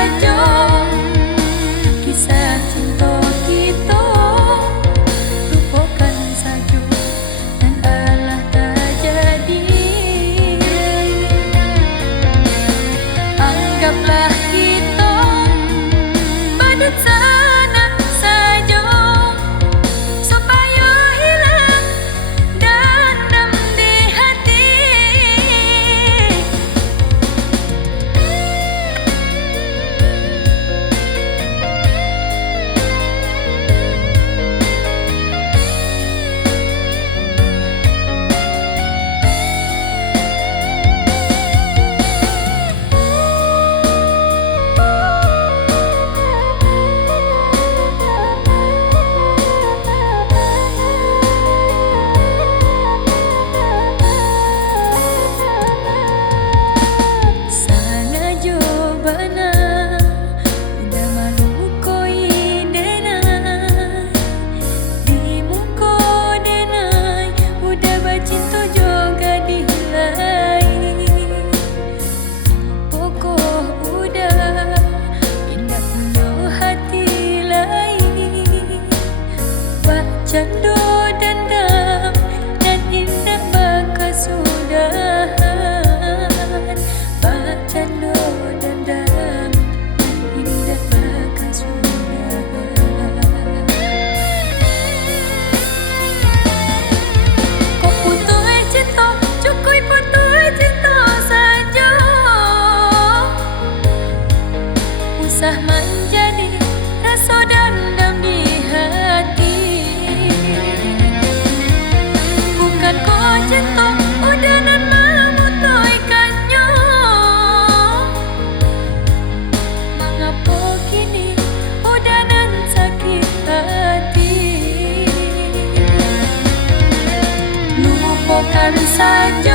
saja kisah cinta kita, lupakan saja dan alah tak jadi. Anggaplah kita badut sana saja supaya hilang dendam di hati. Cando dendam dan indah bekas sudahan. Pak cando dendam dan indah bekas sudahan. Kok putus cinta, cukup putus cinta saja. Usah menjadi rasa dendam di hati. Bukan kau cinta udanan memutihkannya. Mengapa kini udanan sakit hati? Lupakan saja